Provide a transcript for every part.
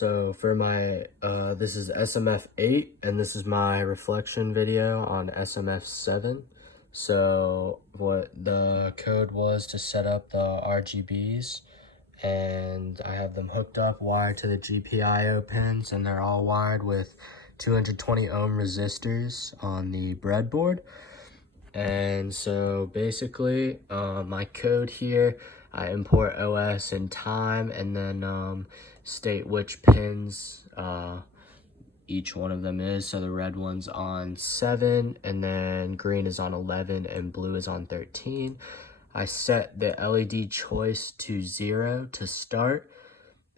So for my, this is SMF 8, and this is my reflection video on SMF 7. So what the code was to set up the RGBs, and I have them hooked up, wired to the GPIO pins, and they're all wired with 220 ohm resistors on the breadboard. And so basically, my code here, I import OS and time, and then state which pins each one of them is. So the red one's on 7, and then green is on 11, and blue is on 13. I set the LED choice to 0 to start,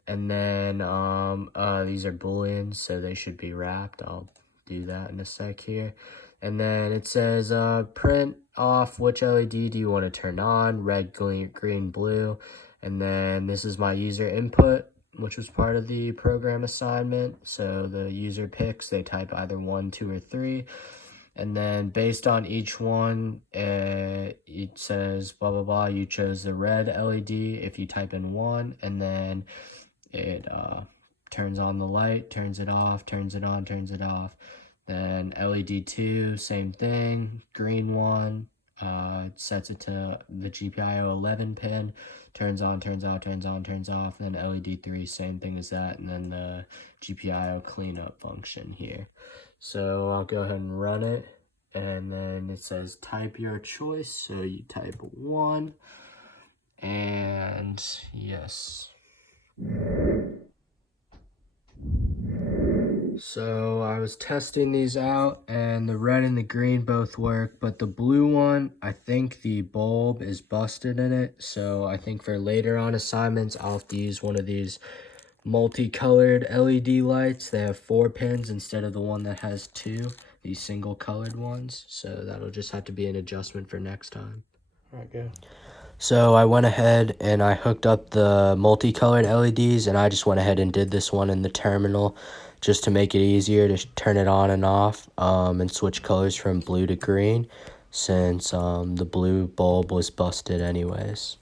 and then these are booleans, so they should be wrapped. I'll do that in a sec here. And then it says print off which LED do you want to turn on, red, green, blue. And then this is my user input, which was part of the program assignment. So the user picks, they type either 1, 2, or 3. And then based on each one, it says blah, blah, blah, you chose the red LED if you type in 1, and then it turns on the light, turns it off, turns it on, turns it off. Then LED 2, same thing, green one, sets it to the GPIO 11 pin, turns on, turns off, turns on, turns off. Then LED 3, same thing as that, and then the GPIO cleanup function here. So I'll go ahead and run it, and then it says type your choice, so you type 1, and yes. So I was testing these out, and the red and the green both work, but the blue one, I think the bulb is busted in it. So I think for later on assignments, I'll have to use one of these multicolored LED lights. They have 4 pins instead of the one that has 2, these single colored ones. So that'll just have to be an adjustment for next time. All right, go. So I went ahead and I hooked up the multicolored LEDs, and I just went ahead and did this one in the terminal just to make it easier to turn it on and off and switch colors from blue to green, since the blue bulb was busted anyways.